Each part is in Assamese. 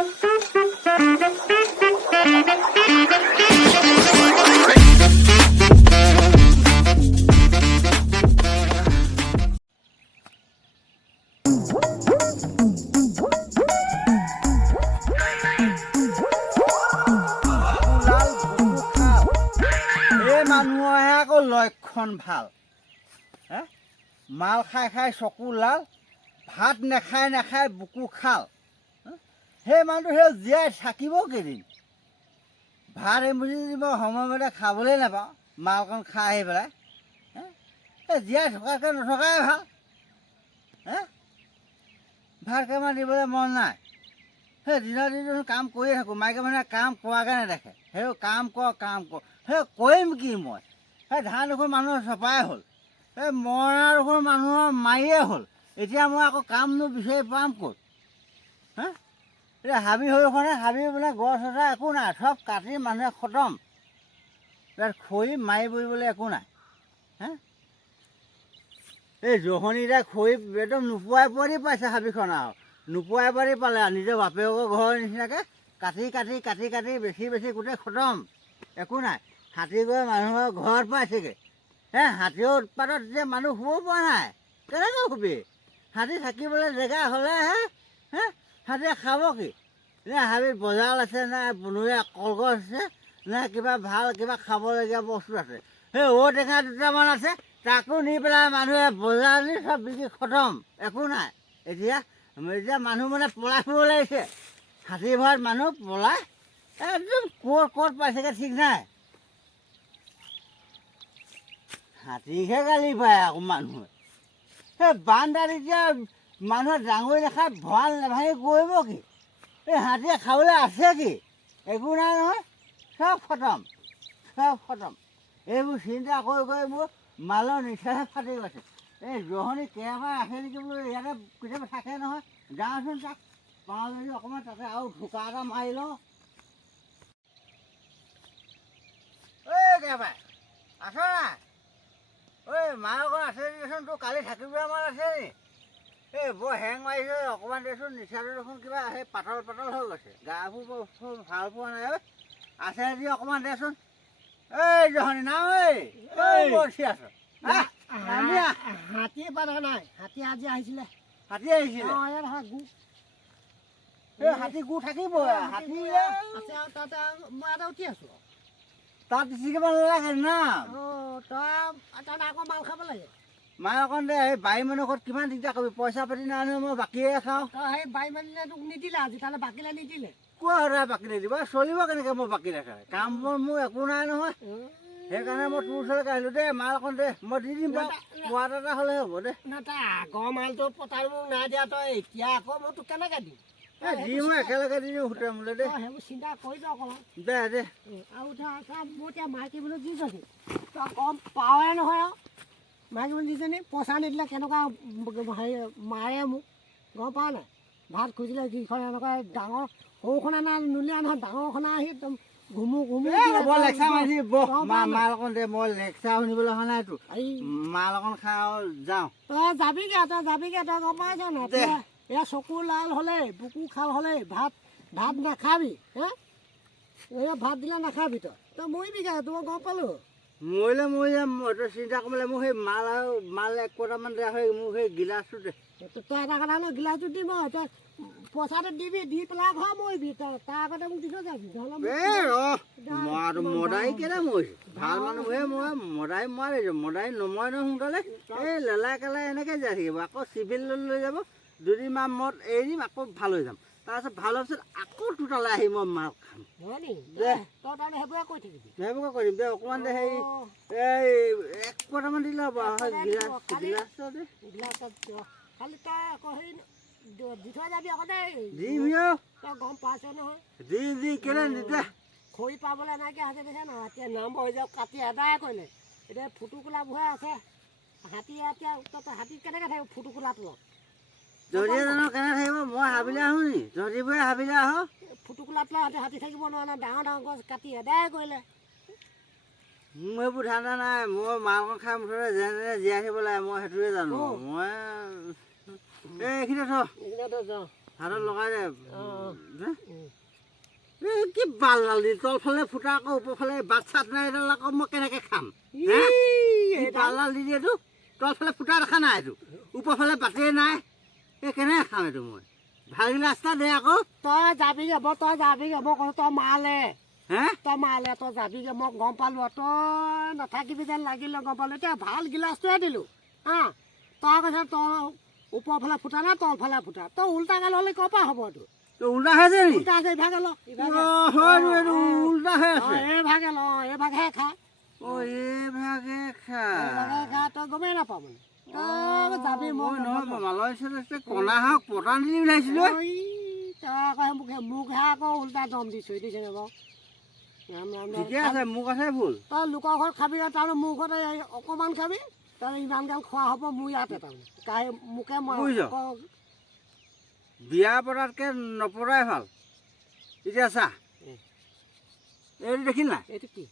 মানুহৰহে আকৌ লক্ষণ ভাল হে মাল খাই খাই চকু লাল ভাত নাখায় বুকু খাল সেই মানুহটো সেই জীয়াই থাকিব কেইদিন ভাত এমুঠি যদি মই সময়মতে খাবলৈ নাপাওঁ মালকণ খাই আহি পেলাই এই জীয়াই থকাকৈ নথকাই ভাল হে ভাত কেইটামান দিবলৈ মন নাই সেই দিনৰ দিনটো কাম কৰিয়ে থাকোঁ মাইকী মানুহে কাম কৰাকৈ নেদেখে সেই কাম কৰ সেই কৰিম কি মই সেই ধান দেখোন মানুহৰ চপাই হ'ল এই মৰা দেখোন মানুহৰ মাৰিয়ে হ'ল এতিয়া মই আকৌ কামনো বিচাৰি পাম ক'ত হা এতিয়া হাবি হৈখনে হাবি বোলে গছ এটা একো নাই চব কাটি মানুহে খতম তাত খৰি মাৰি বুলিবলৈ একো নাই হা এই জহনিটা খৰি একদম নোপোৱাই পোৱাৰি পাইছে হাবিখন আৰু নোপোৱাই পাৰি পালে আৰু নিজৰ বাপেকৰ ঘৰৰ নিচিনাকৈ কাটি বেছি গোটেই খতম একো নাই হাতী গৈ মানুহৰ ঘৰত পাইছেগৈ হাতীৰ উৎপাতত যে মানুহ শুব পৰা নাই কেনেকৈ শুবি হাতী থাকিবলৈ জেগা হ'লেহে হাতীয়ে খাব কি নে হাবিত বজাৰ আছে নে বনৰীয়া কলগছ আছে নে কিবা ভাল কিবা খাবলগীয়া বস্তু আছে সেই ঔটেঙা দুটামান আছে তাকো নি পেলাই মানুহে বজাৰ নি চব বিকি খতম একো নাই এতিয়া মানুহ মানে পলাই ফুৰিব লাগিছে হাতী ভয়ত মানুহ পলাই একদম ক'ত পাইছেগৈ ঠিক নাই হাতীহে গালি পায় আকৌ মানুহে সেই বান্দাত এতিয়া মানুহে ডাঙৰি দেখাই ভঁৰাল নেভাঙি কৰিব কি এই হাতীয়ে খাবলৈ আছে কি একো নাই নহয় চব খতম এইবোৰ চিন্তা কৰি মোৰ মালৰ নিচাহে ফাটি গৈছে এই জহনি কেইবাৰ আছে নেকি বোলো ইয়াতে কেতিয়াবা থাকে নহয় যাওঁচোন তাক পাওঁ যদি অকণমান তাতে আৰু ঢোকা এটা মাৰি লওঁ ঐ কেইবাৰ আছ নাই ঐ মা অকণ আছে দেচোন তোৰ কালি থাকিবলৈ আমাৰ আছে নি এই বৰ হেং মাৰিছে অকণমান দেচোন নিচাটো দেখোন কিবা সেই পাতল হৈ গৈছে গাবোৰ ভাল পোৱা নাই ঐ আছে যদি অকণমান দেচোন এই জহনি না ঐ বৰচি আছ হাতীয়ে পাৰা নাই হাতী আজি আহিছিলে হাতী আহিছিলে এই হাতী গু থাকিব হাতী আছে আৰু তাতে মই এটা উঠি আছোঁ তাত চিকিব নালাগে না তই আকৌ মাল খাব লাগে মায়ে অকণ দে সেই বাৰী মানুহৰ ঘৰত কিমান দিগদাৰ কৰিবি পইচা পাতি নাই নহয় মই বাকীয়ে খাওঁ তই সেই বাৰী মানুহে তোক নিদিলে আজি তালৈ বাকীলৈ নিদিলে কোৱা সদায় বাকী নিদিব চলিব কেনেকৈ মই বাকী নাখায় কাম বন মোৰ একো নাই নহয় সেইকাৰণে মই তোৰ ওচৰলৈকে আহিলোঁ দেই মাল অকণ দে মই দি দিম বাৰু পোৱাত এটা হ'লে হ'ব দে নাই তাৰ আগৰ মালটো পতাই মোক নাই দিয়া তই এতিয়া আকৌ মই তোক কেনেকৈ দিম দি মই একেলগে দি দিম হোটেল মোলে দেই সেইবোৰ চিন্তা কৰিছ অকণমান দে আৰু মোৰ এতিয়া মাইকী মানুহ দি থৈছোঁ তই কম পাৱয়ে নহয় আৰু মাইকী মানুহ দিছেনি পইচা নিদিলে কেনেকুৱা হেৰি মাৰে মোক গম পাৱ নাই ভাত খুজিলে যিখন এনেকুৱা ডাঙৰ সৰুখনে নাই নুলিয়াই নহয় ডাঙৰখনে আহি একদম ঘুমু লেকচাৰ মাৰি মাল অকণ দে মই লেকচাৰ শুনিবলৈ অহা নাইতো মাল অকণ খাই আৰু যাওঁ তই যাবিগে তই গম পাইছ নাই এয়া চকু লাল হ'লে বুকু খাল হ'লে ভাত নাখাবি ভাত দিলে নাখাবি তই মৰিবিগা তোমাক গম পালোঁ মৰি যাম তই চিন্তা কৰিবলৈ মোক সেই মাল এক কোটামান দিয়া হয় মোক সেই গিলাচটো দে তই এটা কথা নহয় গিলাচটো দিম তই পইচাটো দিবি দি পেলাই ঘৰ মৰিবি তই তাৰ আগতে মোক দি থৈ যাবি মদাই কেলে মৰিছে ভাল মানুহে মদাই মদাই নমৰে নহয় সোনকালে এই লেলাই কেলাই এনেকৈ যাই থাকিব আকৌ চিভিল লৈ যাব দুদিনমান মদ এৰি দিম আকৌ ভাল হৈ যাম তাৰপিছত ভাল হোৱাৰ পিছত আকৌ তোতালৈ আহি মই মাল খাম দে তই তাৰমানে সেইবোৰে কৈ থাকিবি সেইবোৰকে কৰিম দে অকণমান দে সেই এই এক কোটামান দিলে হ'ব গিলাচত খালি তই আকৌ হেৰি দি থৈ যাবি আকৌ দেই দিম তই গম পাইছ নহয় দি কেলে নিদে খৰি পাবলৈ নাইকিয়া হৈছে দেখিছে নহয় এতিয়া নাম হৈ যাওক কাটি এদায় কৰিলে এতিয়া ফুটুকোলা বুঢ়া আছে হাতী এতিয়া তই হাতী কেনেকৈ থাকিব ফুটুকোলাটো জৰিয়ে জানো কেনে থাকিব মই হাবিলে আহোঁ নি জৰিবোৰে হাবিলে আহোঁ ফুটুকোলাত হাতী থাকিব নোৱাৰে ডাঙৰ গছ কাটি এদায় কৰিলে মোৰ এইবোৰ ধান্দা নাই মই মালকণ খাই মুঠতে যেনে জীয়াই থাকিব লাগে মই সেইটোৱে জানো মই এইখিনিতে থ ভাতত লগাই দে অঁ এই কি বাল লালি তলফালে ফুটা আকৌ ওপৰফালে বাট চাট নাই এইডাল আকৌ মই কেনেকৈ খাম বাল লাল দি দিয়েতো তলফালে ফুটা দেখা নাই এইটো ওপৰফালে বাটেই নাই এই কেনেকৈ খাম এইটো মই ভাল ৰাস্তা দে আকৌ তই যাবিগে মই কৈছোঁ তই মালে হে তই মালে তই যাবিগে মই গম পালোঁ তই নাথাকিবি যেন লাগিলে গম পালোঁ এতিয়া ভাল গিলাচটোৱে দিলোঁ হা তই কৈছ তই ওপৰফালে ফুটা নে তলফালে ফুটা তই উল্টা গাল হ'লে ক'ৰ পৰা হ'ব এইটো উল্টা হৈ আছে উল্টা আছে ইভাগে ল উল্টা হৈ আছে এইভাগে ল এইভাগহে খা এইভাগে খা এইভাগে খা তই গমেই নাপাওঁ মানে তই যাবি মই কণা হওক পতা দি ওলাইছিলো তই আকৌ মোকহে আকৌ উল্টা দম দিছোঁ দিছেনে বাৰু ৰাম ৰাম ঠিকে আছে মোক আছে ভুল তই লোকৰ ঘৰত খাবি তাৰমানে মোৰ ঘৰত অকণমান খাবি তাৰমানে ইমান গাল খোৱা হ'ব মোৰ ইয়াতে তাৰমানে মোকে মই বিয়া পতাতকৈ নপতাই ভাল এতিয়া চা এইটো দেখিল নাই এইটো কি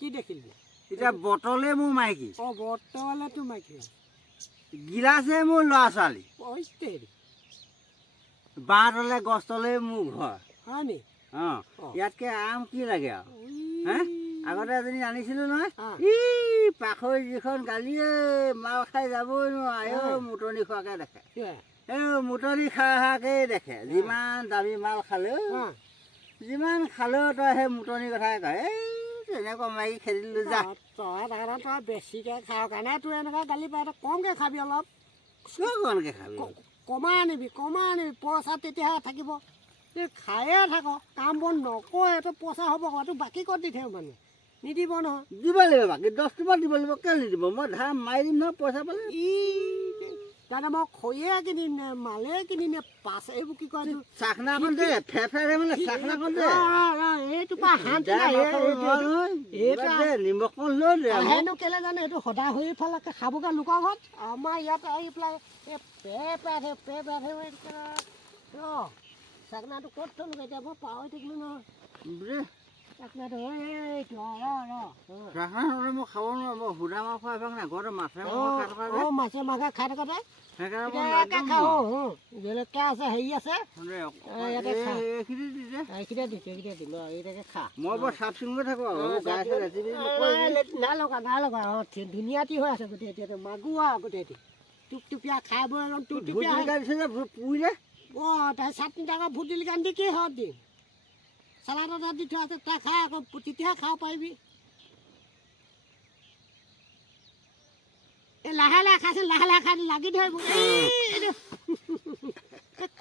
কি দেখিলি এতিয়া বটলে মোৰ মাইকী অঁ বটলেতো মাইকী গিলাচে মোৰ ল'ৰা ছোৱালী দেৰি বাঁহ তলে গছ তলে মোৰ ঘৰ হয় নি অঁ ইয়াতকৈ আম কি লাগে আৰু হে আগতে এজনী আনিছিলোঁ নহয় ই পাখৈ যিখন গালি মাল খাই যাবই নোৱাৰো মুটনি খোৱাকৈ দেখে এই মুটনি খাকেই দেখে যিমান দামী মাল খালেও যিমান খালেও তই সেই মুটনিৰ কথাই কয় এই তেনেকুৱা মাৰি খেলিলোঁ যা তই বেছিকৈ খাওঁ কাৰণে তোৰ এনেকুৱা গালি পাই তই কমকৈ খাবি অলপ কমকৈ খাবি কমাই আনিবি পইচা তেতিয়াহে থাকিব এই খায়ে থাক কাম বন নকৰে তোৰ পইচা হ'ব তোৰ বাকী ক'ত দি থাকিব মানে নিদিব নহয় দিব লাগিব বাকী 10 টকা দিব লাগিব কেলৈ নিদিব মই ধাৰ মাৰি দিম নহয় পইচা পালে দাদা মই খৈয়ে কিনিম নে মালে কিনিম নে পাছ এইবোৰ কি কয় চাখনাখন দে ফেফে মানে চাখনাখন দে এইটো পৰা নিমখ লৈ দে সেইটো কেলে জানে এইটো সদায় হৈ ফালে খাবগৈ লোকৰ ঘৰত আমাৰ ইয়াত আহি পেলাই চাকনাটো ক'ত থলো এতিয়া মই পাহৰি থাকিলোঁ নহয় চাকনাটো মই খাব নোৱাৰো মই সুদা মাছ খোৱা এভাগ নাই ঘৰতে মাছে মাছে খাই থাকোঁতে জলকীয়া আছে হেৰি আছে মই বৰ চাফ চিকুণকৈ থাকোঁ নালগা ধুনীয়াটি হৈ আছে গোটেই এতিয়া মাগুৱা গোটেই টুপটুপীয়া খাই বৈ একদম টুপটুপীয়া পুৰিলে চাটনি আকৌ ভোট দিলি কান্দি কি হত দিম চালাদ এটা দি থোৱা আছে তাই খাই আকৌ তেতিয়াহে খাব পাৰিবি এই লাহে লাহে খাইছে লাহে খাই লাগি ধৰিব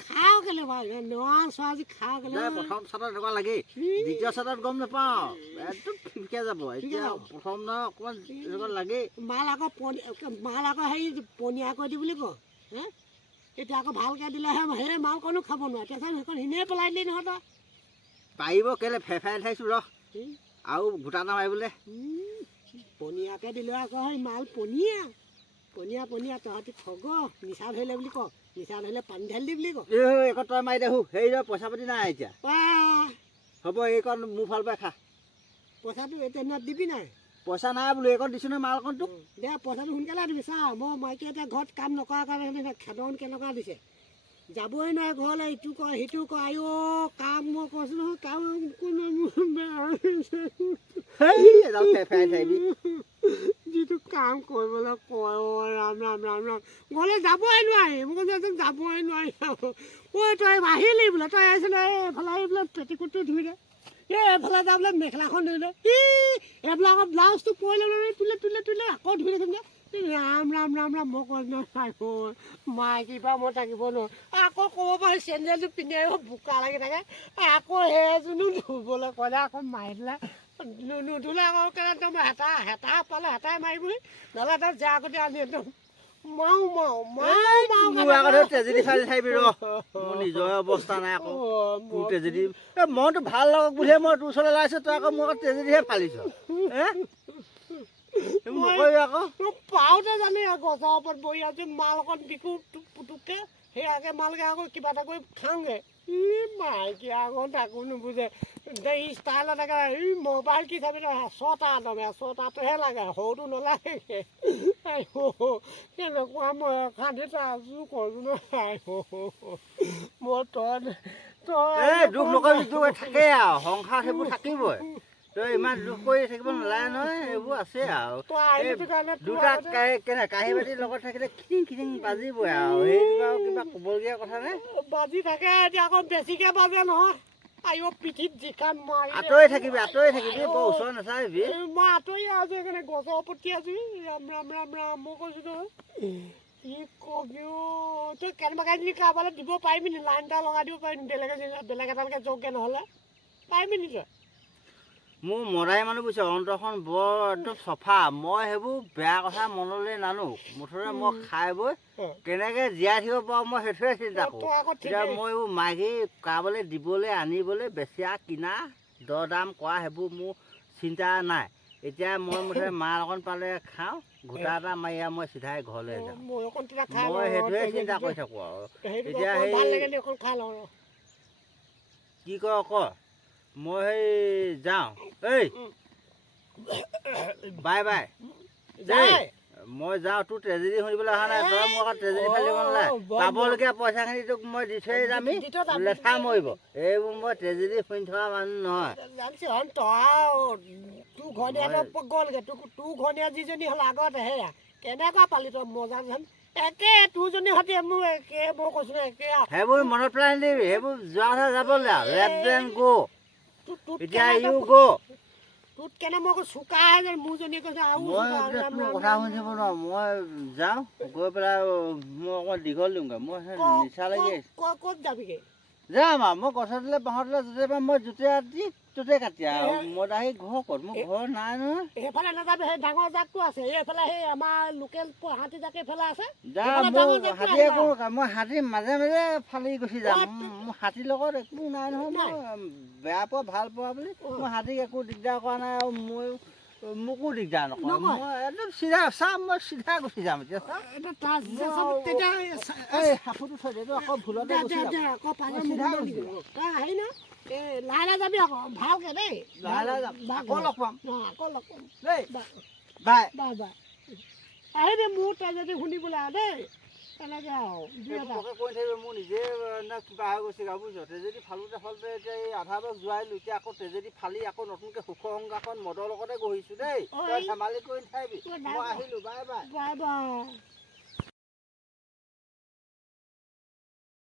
খাওঁ কেলে বাৰু নোৱাৰ ছোৱালী খাওঁ কেলে প্ৰথম চাটত এনেকুৱা লাগে দ্বিতীয় চাটত গম নাপাওঁ একদম ফিফকে যাব এতিয়া প্ৰথম নহয় অকণমান এনেকুৱা লাগে মাল আকৌ হেৰি পনীয়া কৰি দি বুলি কওঁ হে এতিয়া আকৌ ভালকৈ দিলেহে সেই মালকণো খাব নোৱাৰে তাৰপিছত সেইখন এনেই পেলাই দিলি নহয় তই পাৰিব কেলে ফেফাই থাইছোঁ ৰহ আৰু গোটা নামাৰিবলৈ পনীয়াকৈ দিলেও আকৌ সেই মাল পনীয়া তহঁতি ঠগ নিচা ধৰিলে বুলি কওঁ নিচা ধৰিলে পানী ঢালি দি বুলি কওঁ এইকণ তই মাৰি দেখোঁ হেৰি পইচা পাতি নাই এতিয়া হ'ব এইকণ মোৰ ফালৰ পৰা খা পইচাটো এতিয়া দিবি নাই পইচা নাই বোলো এইকণ দিছোঁ নহয় মালকণ তোক দে পইচাটো সোনকালে দিবি চা মই মাইকী এতিয়া ঘৰত কাম নকৰা কাৰণে খেদন কেনেকুৱা দিছে যাবই নোৱাৰে ঘৰলৈ ইটো কয় সিটো কয় আইঅ কাম মই কৈছোঁ নহয় কাম যিটো কাম কৰিবলৈ কয় ৰাম ঘৰলৈ যাবই নোৱাৰি মই কৈছোঁ যাবই নোৱাৰি ঐ তই আহিলি বোলে তই আহিছিলে এইফালে আহি বোলে পেটিকোটটো ধুই দে এইফালে যা বোলে মেখেলাখন ধুই দে এইফালে আকৌ ব্লাউজটো পৰিলে তুলে আকৌ ধুই দেখিম দে ৰাম মই কৈ নহয় মাইকী পৰা মই থাকিব নোৱাৰোঁ আকৌ ক'ব পাৰি চেণ্ডেলটো পিন্ধি আহিব বোকা লাগি থাকে আকৌ সেইজনো ধুবলৈ ক'লে আকৌ মাৰি দিলে নুধুলে আকৌ কেনে একদম হেতা পালে হেতাই মাৰিবহি নহ'লে একদম জা আগতে আনি একদম নিজৰ অৱস্থা নাই আকৌ তোৰ তেজেদি মইতো ভাল লগক বুলিহে মই তোৰ ওচৰলৈ ওলাইছোঁ তই আকৌ মোক তেজেদিহে ফালিছ পাওঁতে জানি গছৰ ওপৰত বহি আছো মাল অকণ বিকো পুতুককৈ সেয়াকৈ মালকৈ আকৌ কিবা এটা কৰি খাওঁগৈ মাইকী আগত তাকো নুবুজে এই ষ্টাইলত থাকে এই মোবাইল কি চাবি ছটা একদমে ছটাটোহে লাগে সৰুটো নালাগে কেনেকুৱা মই খান্দিত আছো কৰো নহয় মই এই দুখ নকৰিবি দুখ থাকে আৰু সংসাৰ সেইবোৰ থাকিবই তই ইমান দুখ কৰি থাকিব নালাগে নহয় এইবোৰ আছে আৰু দুটা কাঁহী বাতিৰ লগত থাকিলে খিটিং খিটিং বাজিবই আৰু সেইটো আৰু কিবা ক'বলগীয়া কথা নে বাজি থাকে এতিয়া আকৌ বেছিকে বাজে নহয় আইও পিঠিত যিখন আঁতৰি থাকিবি বৰ ওচৰ নাচাবিবি মই আঁতৰি আছো সেইকাৰণে গছৰ ওপৰত আছো ৰাম ৰাম ৰাম ৰাম মই কৈছো নহয় কি কবি তই কেনেবাকে যদি কাৰোবালৈ দিব পাৰিবি নি লাইন এটা লগাই দিব পাৰিবি বেলেগ এটালৈকে যোগকে নহ'লে পাৰিবি নি তই মোৰ মৰাই মানুহ বুজিছ অন্তৰখন বৰ একদম চফা মই সেইবোৰ বেয়া কথা মনলৈ নানো মুঠতে মই খাই বৈ কেনেকৈ জীয়াই থাকিব পাৰোঁ মই সেইটোৱে চিন্তা কৰোঁ এতিয়া মই এইবোৰ মাইকী কাৰোবালৈ দিবলৈ আনিবলৈ বেচা কিনা দৰ দাম কৰা সেইবোৰ মোৰ চিন্তা নাই এতিয়া মই মুঠতে মাল অকণ পালে খাওঁ গোটা এটা মাৰি আৰু মই চিধাই ঘৰলৈ যাওঁ মই সেইটোৱে চিন্তা কৰি থাকোঁ আৰু এতিয়া সেই কি কৰ ক মই সেই যাওঁ এই বাই বাই দেই মই যাওঁ তোৰ ট্ৰেজেডি শুনিবলৈ অহা নাই তই মোক আকৌ ট্ৰেজেডি ফালিব নালাগে পাবলগীয়া পইচাখিনি তোক মই দি থৈ যামি লেঠা মৰিব এইবোৰ মই ট্ৰেজেডি শুনি থকা মানুহ নহয় তোৰ ঘনীয়া যিজনী হ'ল আগত সেয়া কেনেকুৱা পালি তই মজা যেন একে তোৰজনী সৈতে মোৰ একে মই কৈছো একে সেইবোৰ মনত পেলাই নিদিবি সেইবোৰ যোৱা কথা যাবলৈ লেট দেন গো এতিয়া ইউ গো তোত কেনে মই চুকাহে যেন মোৰজনীয়ে কৈছে আৰু মই কথা শুনি থাকিব নোৱাৰোঁ মই যাওঁ গৈ পেলাই মই অকণমান দীঘল দিওঁগৈ মই নিচা লাগি আহিছে ক'ত যাবিগৈ যাম আৰু মই গছৰ দিলে বাঁহৰ দিলে য'তে পাম মই য'তে ৰাতি ত'তে কাটি আৰু মই আহি ঘৰ ক'ত মোৰ ঘৰ নাই নহয় সেইফালে নাযাবি সেই ডাঙৰ জাকটো আছে এইফালে সেই আমাৰ লোকেল হাতী জাক এইফালে আছে যাম মোৰ হাতী একো মই হাতী মাজে মাজে ফালি গুচি যাম মোৰ হাতীৰ লগত একো নাই নহয় মই বেয়া পোৱা ভাল পোৱা বুলি মই হাতীক একো দিগদাৰ কৰা নাই আৰু মই মোকো দিগদাৰ নকৰোঁ মই একদম চিধা চাম মই চিধা গুচি যাম এতিয়া এই সাপোৰটো থৈ দে আকৌ ভুলতে গুচি যাম হেৰি ন লাহে লাহে যাবি আকৌ ভালকে দেই লাহে লাহে যাম আকৌ লগ পাম আকৌ লগ পাম দেই বাই বাই বাই আহিবি মোৰ তই যদি শুনিবলৈ আহ দেই তেনেকৈ আৰু কৈ থাকিব মোৰ নিজে কিবা হৈ গৈছে গা বুজিছ ট্ৰেজেডি ফালোতে ফালোতে এতিয়া এই আধা বছ যোৱাইলোঁ এতিয়া আকৌ ট্ৰেজেডি ফালি আকৌ নতুনকৈ সুখ সংঘাখন মদৰ লগতে গঢ়িছোঁ দেই তই ধেমালি কৰি নাথাকিবি মই আহিলোঁ বাই বাই বাই বাই